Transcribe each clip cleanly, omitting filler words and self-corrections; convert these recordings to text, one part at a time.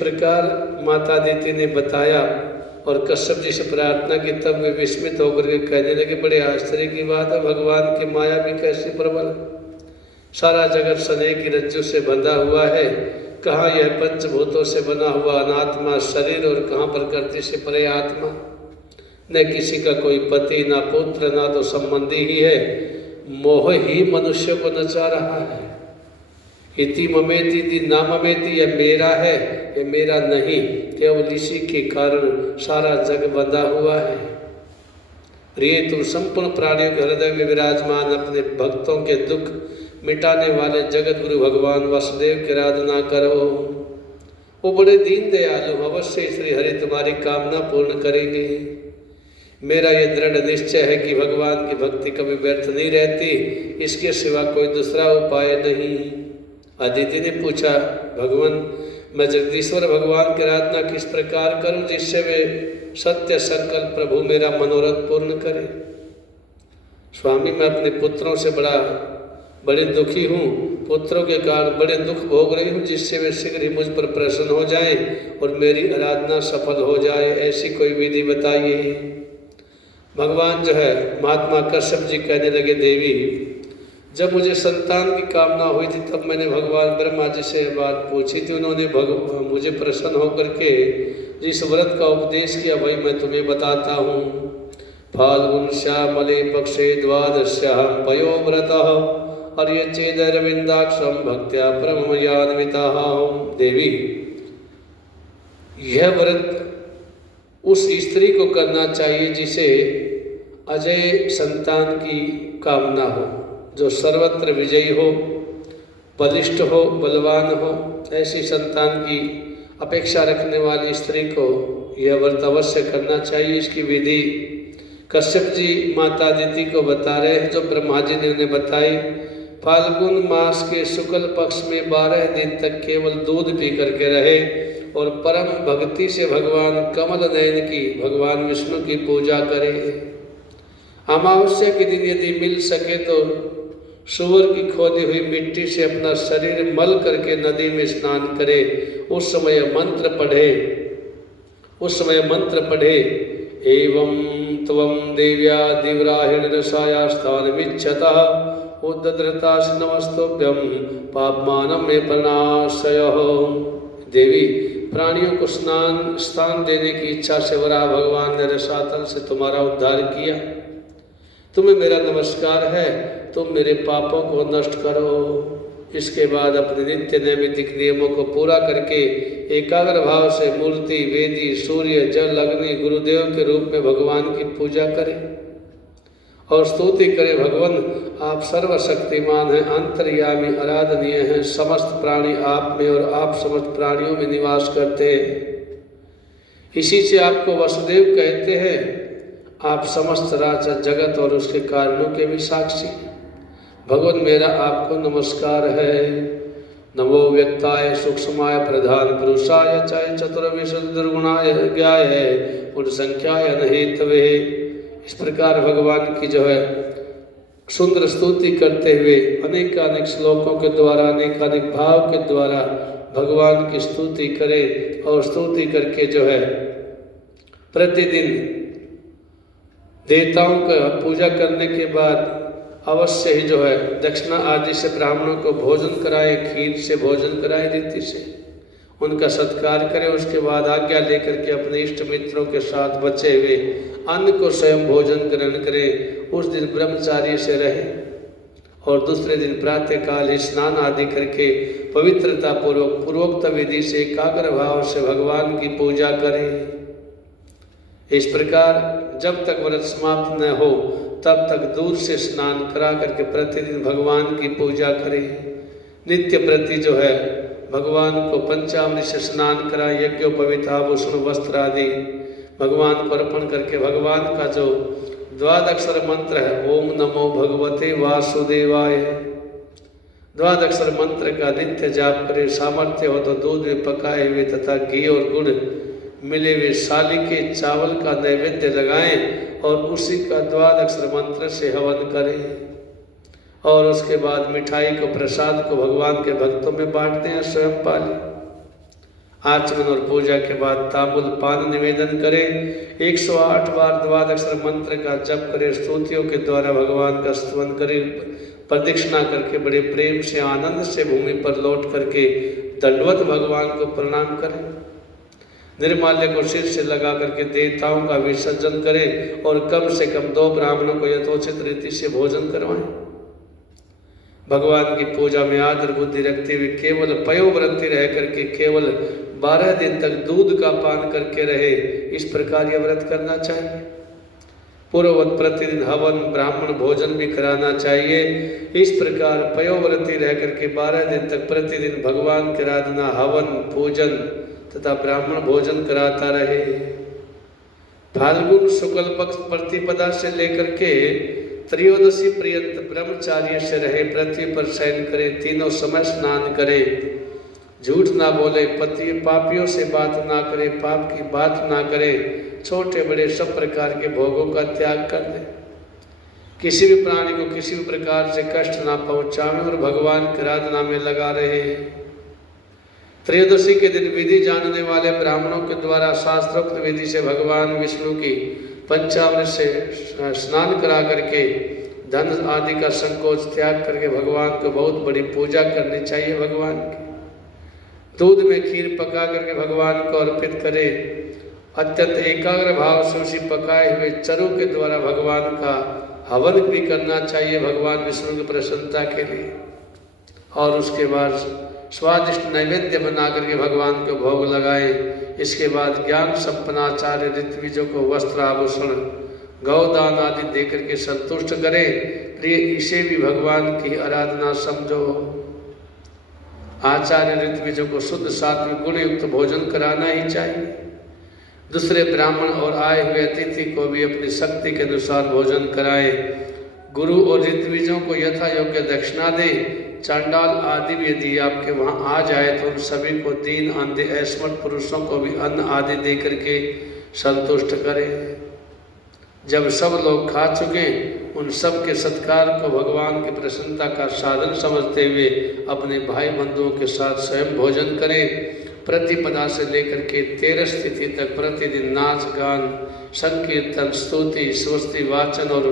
प्रकार माता अदिति ने बताया और कश्यप जी से प्रार्थना की, तब वे विस्मित होकर के कहने लगे, बड़े आश्चर्य की बात है, भगवान की माया भी कैसी प्रबल। सारा जगत स्नेह की रज्जु से बंधा हुआ है। कहाँ यह पंचभूतों से बना हुआ अनात्मा शरीर और कहाँ प्रकृति से परे आत्मा। न किसी का कोई पति, ना पुत्र, ना तो संबंधी ही है। मोह ही मनुष्य को नचा रहा है। इति ममेति ति ना ममेति, यह मेरा है, यह मेरा नहीं। केवल इसी के कारण सारा जग बंधा हुआ है। प्रिय, तुम संपूर्ण प्राणियों के हृदय में विराजमान अपने भक्तों के दुख मिटाने वाले जगत गुरु भगवान वासुदेव की आराधना करो। वो बड़े दीन दयालु, अवश्य श्री हरि तुम्हारी कामना पूर्ण करेंगे। मेरा ये दृढ़ निश्चय है कि भगवान की भक्ति कभी व्यर्थ नहीं रहती, इसके सिवा कोई दूसरा उपाय नहीं। अदिति ने पूछा, भगवान, मैं जगदीश्वर भगवान की आराधना किस प्रकार करूं जिससे वे सत्य संकल्प प्रभु मेरा मनोरथ पूर्ण करे। स्वामी, मैं अपने पुत्रों से बड़े दुखी हूँ। पुत्रों के कारण बड़े दुख भोग रही हूँ, जिससे वे शीघ्र ही मुझ पर प्रसन्न हो जाएं और मेरी आराधना सफल हो जाए। ऐसी कोई विधि बताइए। भगवान जो है महात्मा कश्यप जी कहने लगे, देवी, जब मुझे संतान की कामना हुई थी तब मैंने भगवान ब्रह्मा जी से बात पूछी थी। उन्होंने मुझे प्रसन्न होकर के जिस व्रत का उपदेश किया वही मैं तुम्हें बताता हूँ। फाल्गुन श्यामले पक्षे द्वादश्याम पयो व्रतः और ये चेदरविंदाक्षम भक्त्या ब्रह्मयान्वितः। देवी, यह व्रत उस स्त्री को करना चाहिए जिसे अजय संतान की कामना हो, जो सर्वत्र विजयी हो, बलिष्ठ हो, बलवान हो। ऐसी संतान की अपेक्षा रखने वाली स्त्री को यह व्रत अवश्य करना चाहिए। इसकी विधि कश्यप जी माता अदिति को बता रहे हैं, जो ब्रह्मा जी ने उन्हें बताई। फाल्गुन मास के शुक्ल पक्ष में 12 दिन तक केवल दूध पी करके रहे और परम भक्ति से भगवान कमल नयन की, भगवान विष्णु की पूजा करे। अमावस्या के दिन यदि मिल सके तो सूअर की खोदी हुई मिट्टी से अपना शरीर मल करके नदी में स्नान करे। उस समय मंत्र पढ़े, एवं त्वं देव्या दिव्राहिण रसाया स्थानमिच्छतः उद्धृतास नमस्तुभ्यं पापमानं मे प्रणाशयः। देवी, प्राणियों को स्थान देने की इच्छा से वराह भगवान ने रसातल से तुम्हारा उद्धार किया। तुम्हें मेरा नमस्कार है, तुम मेरे पापों को नष्ट करो। इसके बाद अपने नित्य नैमित्तिक नियमों को पूरा करके एकाग्र भाव से मूर्ति, वेदी, सूर्य, जल, अग्नि, गुरुदेव के रूप में भगवान की पूजा करें और स्तुति करें। भगवान, आप सर्वशक्तिमान हैं, अंतर्यामी, आराधनीय हैं। समस्त प्राणी आप में और आप समस्त प्राणियों में निवास करते हैं। इसी से आपको वसुदेव कहते हैं। आप समस्त राजा जगत और उसके कारणों के भी साक्षी। भगवान, मेरा आपको नमस्कार है। नमो व्यक्ताय सूक्ष्माय प्रधान पुरुषाय चाय चतुर्विंशति दुर्गुणाय ज्ञाय उन संख्याय अनहेतवे। इस प्रकार भगवान की जो है सुंदर स्तुति करते हुए अनेकानेक श्लोकों के द्वारा, अनेकानेक भाव के द्वारा भगवान की स्तुति करें और स्तुति करके जो है प्रतिदिन देवताओं का पूजा करने के बाद अवश्य ही जो है दक्षिणा आदि से ब्राह्मणों को भोजन कराएं, खीर से भोजन कराएं, रीति से उनका सत्कार करें। उसके बाद आज्ञा लेकर के अपने इष्ट मित्रों के साथ बचे हुए अन्न को स्वयं भोजन ग्रहण करें। उस दिन ब्रह्मचार्य से रहें और दूसरे दिन प्रातःकाल स्नान आदि करके पवित्रता पूर्वक पूर्वोक्त विधि से एकाग्र भाव से भगवान की पूजा करें। इस प्रकार जब तक व्रत समाप्त न हो तब तक दूर से स्नान करा करके प्रतिदिन भगवान की पूजा करें। नित्य प्रति जो है भगवान को पंचामृत से स्नान करा, यज्ञोपवीत आभूषण वस्त्र आदि भगवान को अर्पण करके भगवान का जो द्वादक्षर मंत्र है, ओम नमो भगवते वासुदेवाय, द्वादक्षर मंत्र का नित्य जाप करें। सामर्थ्य हो तो दूध में पकाए हुए तथा घी और गुड़ मिले हुए साली के चावल का नैवेद्य लगाएं और उसी का द्वादक्षर मंत्र से हवन करें और उसके बाद मिठाई को, प्रसाद को भगवान के भक्तों में बांटते हैं, स्वयं पालें। आचमन और पूजा के बाद तांबुल पान निवेदन करें। 108 बार द्वादक्षर मंत्र का जप करें। स्तुतियों के द्वारा भगवान का स्तवन करें। प्रदक्षिणा करके बड़े प्रेम से आनंद से भूमि पर लौट करके दंडवत भगवान को प्रणाम करें। निर्माल्य को सिर से लगा करके देवताओं का विसर्जन करें और कम से कम 2 ब्राह्मणों को यथोचित रीति से भोजन करवाएं। भगवान की पूजा में आदर बुद्धि रखते हुए केवल पयोव्रती रह करके केवल 12 दिन तक दूध का पान करके रहे, इस प्रकार यह व्रत करना चाहिए। पूर्ववत प्रतिदिन हवन ब्राह्मण भोजन भी कराना चाहिए। इस प्रकार पयोव्रती रह करके 12 दिन तक प्रतिदिन भगवान की आराधना हवन पूजन तथा ब्राह्मण भोजन कराता रहे। फाल्गुन शुक्ल पक्ष प्रतिपदा से लेकर के त्रयोदशी पर्यंत ब्रह्मचार्य से रहे, पृथ्वी पर शयन करे, तीनों समय स्नान करे, झूठ ना बोले, पति पापियों से बात ना करे, पाप की बात ना करे, छोटे बड़े सब प्रकार के भोगों का त्याग कर दे, किसी भी प्राणी को किसी भी प्रकार से कष्ट ना पहुंचावे और भगवान की आराधना में लगा रहे। त्रयोदशी के दिन विधि जानने वाले ब्राह्मणों के द्वारा शास्त्रोक्त विधि से भगवान विष्णु की पंचामृत से स्नान करा करके धन आदि का संकोच त्याग करके भगवान को बहुत बड़ी पूजा करनी चाहिए। भगवान की दूध में खीर पका करके भगवान को अर्पित करे। अत्यंत एकाग्र भाव से उसी पकाए हुए चरु के द्वारा भगवान का हवन भी करना चाहिए भगवान विष्णु की प्रसन्नता के लिए। और उसके बाद स्वादिष्ट नैवेद्य बना करके भगवान को भोग लगाए। इसके बाद ज्ञान संपन्नाचार्य ऋत्विजों को वस्त्र आभूषण गौदान आदि देकर के संतुष्ट करें। प्रिय इसे भी भगवान की आराधना समझो। आचार्य ऋत्विजों को शुद्ध सात्विक गुण युक्त भोजन कराना ही चाहिए। दूसरे ब्राह्मण और आए हुए अतिथि को भी अपनी शक्ति के अनुसार भोजन कराएं। गुरु और ऋत्विजों को यथा योग्य दक्षिणा दे। चांडाल आदि भी यदि आपके वहाँ आ जाए तो उन सभी को दीन अंधे ऐस्मट पुरुषों को भी अन्न आदि दे करके संतुष्ट करें। जब सब लोग खा चुके उन सब के सत्कार को भगवान की प्रसन्नता का साधन समझते हुए अपने भाई बंधुओं के साथ स्वयं भोजन करें। प्रतिपदा से लेकर के 13 तिथि तक प्रतिदिन नाच गान संकीर्तन स्तुति स्वस्ति वाचन और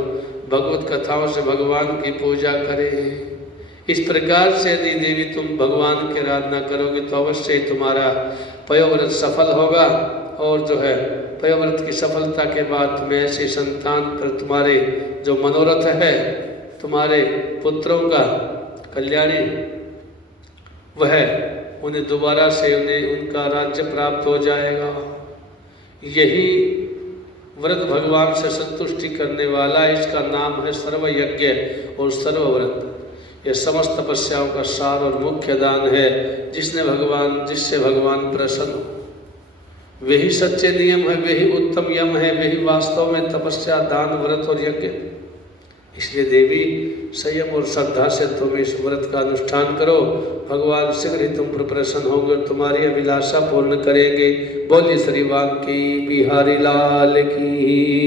भगवत कथाओं से भगवान की पूजा करें। इस प्रकार से यदि देवी तुम भगवान की आराधना करोगे तो अवश्य ही तुम्हारा पयोव्रत सफल होगा। और जो है पयोव्रत की सफलता के बाद तुम्हें ऐसी संतान पर तुम्हारे जो मनोरथ है तुम्हारे पुत्रों का कल्याणी वह उन्हें दोबारा से उनका राज्य प्राप्त हो जाएगा। यही व्रत भगवान से संतुष्टि करने वाला है। इसका नाम है सर्वयज्ञ और सर्वव्रत। यह समस्त तपस्याओं का सार और मुख्य दान है जिससे भगवान प्रसन्न हो। वही सच्चे नियम है, वही उत्तम यम है, वही वास्तव में तपस्या दान व्रत और यज्ञ। इसलिए देवी संयम और श्रद्धा से तुम इस व्रत का अनुष्ठान करो। भगवान शीघ्र ही तुम पर प्रसन्न होंगे और तुम्हारी अभिलाषा पूर्ण करेंगे। बोलिए श्री वाल्मीकि बिहारी लाल की।